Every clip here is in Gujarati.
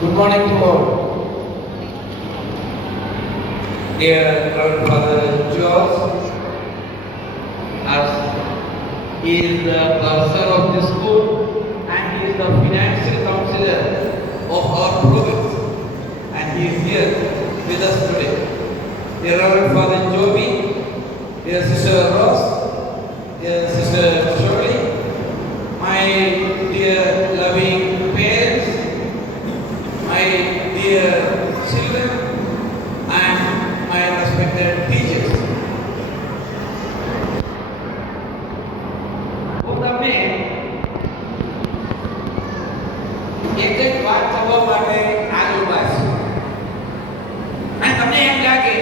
Good morning to all. Dear Grandfather George, as he is the bursar of the school and he is the financial counselor of our province, and he is here with us today. Dear Reverend Father Joby, dear Sister Ross, dear Sister Shirley, my dear loving parents, my dear children, and my respected teachers. હું તમને એક જ વાત કહેવા માટે આજ ઉભા છું. અને તમને એમ લાગે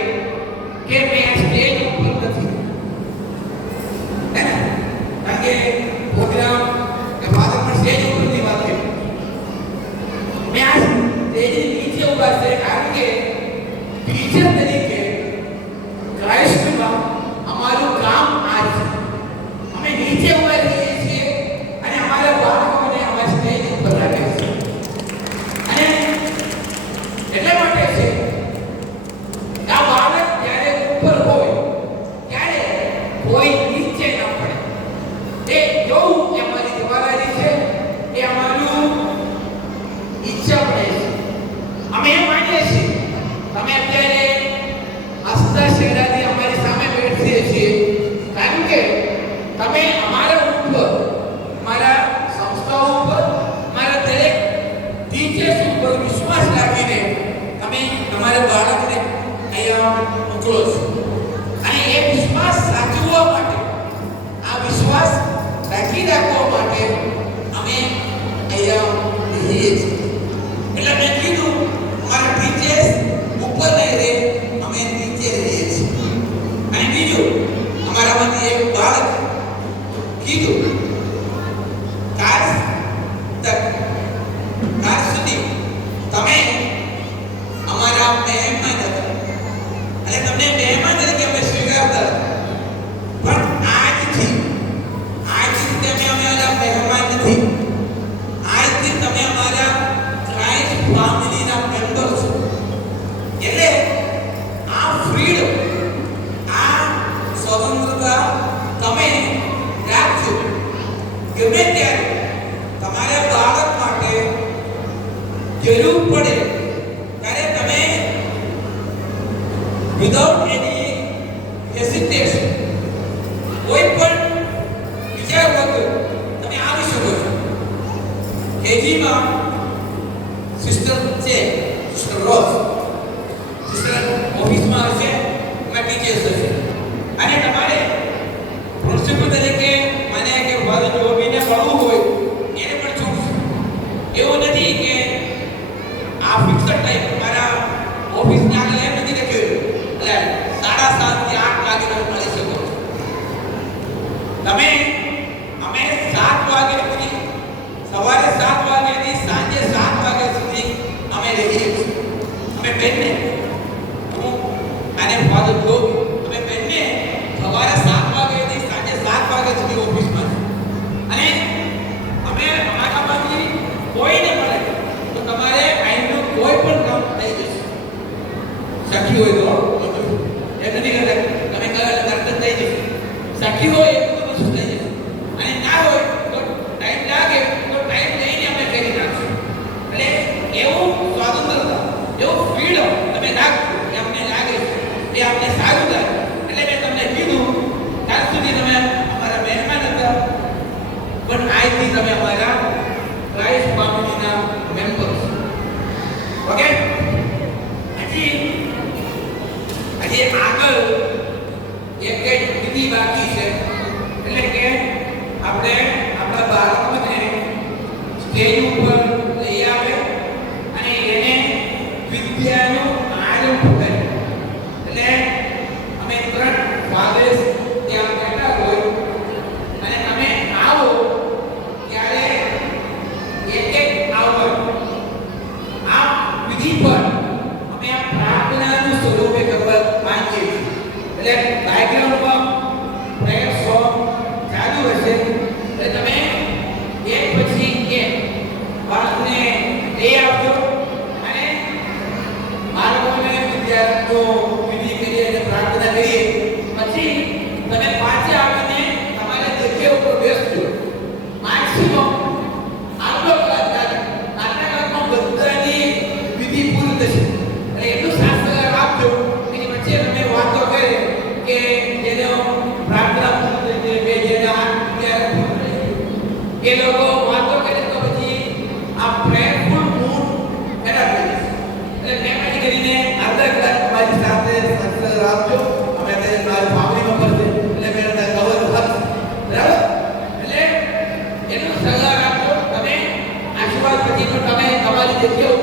કે મેં સ્ટેજ ઉપર નથી, હે ને? કારણ કે પ્રોગ્રામ કે ફાધર પણ સ્ટેજ ઉપરની વાત છે. મેં આ સ્ટેજની નીચે ઉભા છે કારણ કે ટીચર તરીકે ક્રાઇસ્ટમાં અમારું કામ આ છે. અમે નીચે ઉભા રહીએ છીએ અને અમારા બાળકોને અમે સ્ટેજ ઉપર લાવીએ છીએ. અને એટલા માટે છે કે આ બાળક જ્યારે ઉપર હોય ત્યારે કોઈ નીચે ન પડે. એ જોવું એ અમારી જવાબદારી છે, એ અમારું ઈચ્છા પડે છે. અમે એમ માનીએ છીએ તમે અત્યારે હસતા ચહેરાથી અમારી સામે બેઠીએ છીએ કારણ કે તમે અમારા ઉપર, અમારા સંસ્થાઓ ઉપર, અમારા દરેક ટીચર્સ ઉપર વિશ્વાસ રાખીને તમે તમારા બાળકને અહીંયા મોકલો છો. અને એ વિશ્વાસ સાચવવા માટે, આ વિશ્વાસ રાખવા માટે અમે અહીંયા રહીએ છીએ. એટલે મેં કીધું અમારા ટીચર્સ ઉપર નહીં રહે, અમે નીચે રહીએ છીએ. અને બીજું, અમારામાંથી એક બાળક કીધું કાલ સુધી તમે અમારા મહેમાન હતા અને તમને મહેમાન તરીકે અમે સ્વીકારતા હતા. પણ આજથી તમે અમારા મહેમાન નથી. આજથી તમે અમારા ક્રાઇસ્ટ ફેમિલીના મેમ્બર છો. એટલે આ ફ્રીડમ, આ સ્વતંત્રતા તમે રાખજો. ગમે ત્યારે તમારા બાળક માટે જરૂર પડે ત્યારે તમે વિધાઉટ એની હેસિટેશન, કોઈ પણ વિચાર વગર તમે આવી શકો છો. કેજીમાં સિસ્ટર છે, સિસ્ટર રોઝ, સિસ્ટર ઓફિસમાં હશે, એમાં ટીચર્સ હશે. અને તમારે પ્રિન્સિપલ તરીકે મને કે ફાધર જોબીને મળવું હોય એને પણ છૂટ છે. એવું નથી કે આ ફિક્સડ ટાઈમ મારા ઓફિસને આગળ એમ નથી લખ્યું એટલે 7:30 થી 8 વાગે તમે મળી શકો છો. તમે અમે 7 વાગ્યા સુધી, સવારે 7 વાગ્યાથી સાંજે 7 વાગ્યા સુધી અમે રહીએ છીએ. અમે બંને, હું અને ફાધર જોબી, અમે બંને સવારે 7 વાગ્યાથી સાંજે 7 વાગ્યા સુધી ઓફિસમાં છે. અને અમે અમારામાંથી કોઈને મળે તો તમારે અહીંનું કોઈ પણ કામ થઈ જશે. સખી હોય તો એમ નથી કહેતા તમે કહો એટલે તરત જ થઈ જશે. સખી હોય એ બધું વસ્તુ થઈ જશે. અને ના હોય તો ટાઈમ લાગે તો ટાઈમ લઈને અમે કરી નાખશું. એટલે એવું સ્વાતંત્રતા, એવું ફ્રીડમ તમે રાખજો એ અમને લાગે છે, એ અમને સારું લાગે. એટલે મેં તમને કીધું ત્યાં સુધી તમે અમારા મહેમાન હતા, પણ આજથી તમે અમારા ક્રાઇસ્ટ ફેમિલીના મેમ્બર્સ. ઓકે? હજી આગળ એક વિધિ બાકી છે. એટલે કે આપણે આપણા બાળકોને સ્ટેજ ઉપર લઈ આવે અને એને વિદ્યાનો આરંભ કરે. એટલે અમે 3 ફાધર્સ ત્યાં બેઠા હોય અને તમે આવો ત્યારે એક આવવાનું. આ વિધિ પર અમે આ પ્રાર્થનાનું સ્વરૂપે કરવા માંગીએ છીએ. એટલે બેકગ્રાઉન્ડમાં પ્રેયર સોંગ ચાલુ હશે એટલે તમે એક પછી એક બાળક કલાકનો વિધિ કરીએ અને પ્રાર્થના કરીએ પછી તમે પાછા આવીને તમારે જગ્યા ઉપર બેસજો. મેક્સિમમ આટલો કલાક લાગે. આટલા કલાકમાં બધાની વિધિ પૂરી થશે. અને એટલું શાસ્ત્ર આપજો કે પછી તમે વાતો કરે કે જેનો પ્રાર્થના પૂરી થઈ જાય કે જેના હાથ ત્યારે પૂરી થઈ જાય. એ લોકો વાતો કરે તો પછી આ પ્રેયરફુલ મૂડ એના થઈ જશે. એટલે મહેરબાની કરીને અડધા કલાક તમારી સાથે શાસ્ત્ર આપજો. અમે અત્યારે મારી ફામિલીમાં પડશે એટલે મેં અંદર કવર હશે. બરાબર? એટલે એટલું સલાહ આપજો. તમે આશીર્વાદ પછી પણ તમે તમારી જગ્યાઓ